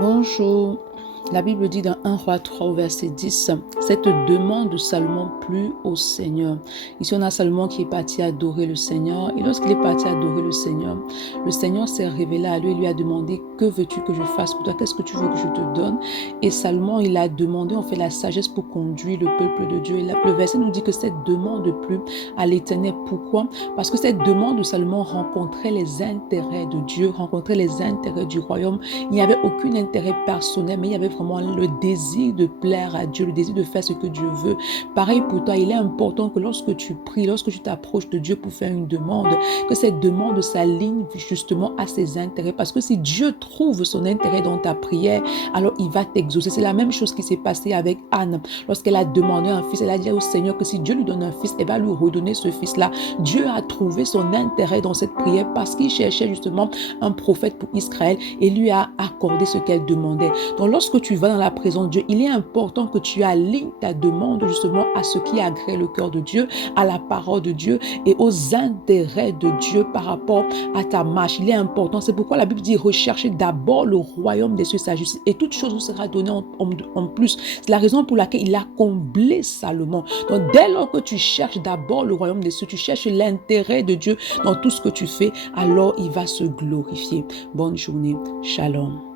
Bonjour. La Bible dit dans 1 Roi 3 au verset 10, cette demande de Salomon plut au Seigneur. Ici, on a Salomon qui est parti adorer le Seigneur. Et lorsqu'il est parti adorer le Seigneur s'est révélé à lui et lui a demandé, que veux-tu que je fasse pour toi? Qu'est-ce que tu veux que je te donne? Et Salomon, il a demandé, on fait la sagesse pour conduire le peuple de Dieu. Et le verset nous dit que cette demande plut à l'Éternel. Pourquoi? Parce que cette demande de Salomon rencontrait les intérêts de Dieu, rencontrait les intérêts du royaume. Il n'y avait aucun intérêt personnel, mais il y avait vraiment le désir de plaire à Dieu, le désir de faire ce que Dieu veut. Pareil pour toi, il est important que lorsque tu pries, lorsque tu t'approches de Dieu pour faire une demande, que cette demande s'aligne justement à ses intérêts. Parce que si Dieu trouve son intérêt dans ta prière, alors il va t'exaucer. C'est la même chose qui s'est passée avec Anne. Lorsqu'elle a demandé un fils, elle a dit au Seigneur que si Dieu lui donne un fils, elle va lui redonner ce fils-là. Dieu a trouvé son intérêt dans cette prière parce qu'il cherchait justement un prophète pour Israël et lui a accordé ce qu'elle demandait. Donc lorsque tu vas dans la présence de Dieu, il est important que tu alignes ta demande justement à ce qui agrée le cœur de Dieu, à la parole de Dieu et aux intérêts de Dieu par rapport à ta marche. Il est important, c'est pourquoi la Bible dit recherchez d'abord le royaume des cieux, sa justice, et toute chose vous sera donnée en plus. C'est la raison pour laquelle il a comblé Salomon. Donc dès lors que tu cherches d'abord le royaume des cieux, tu cherches l'intérêt de Dieu dans tout ce que tu fais, alors il va se glorifier. Bonne journée. Shalom.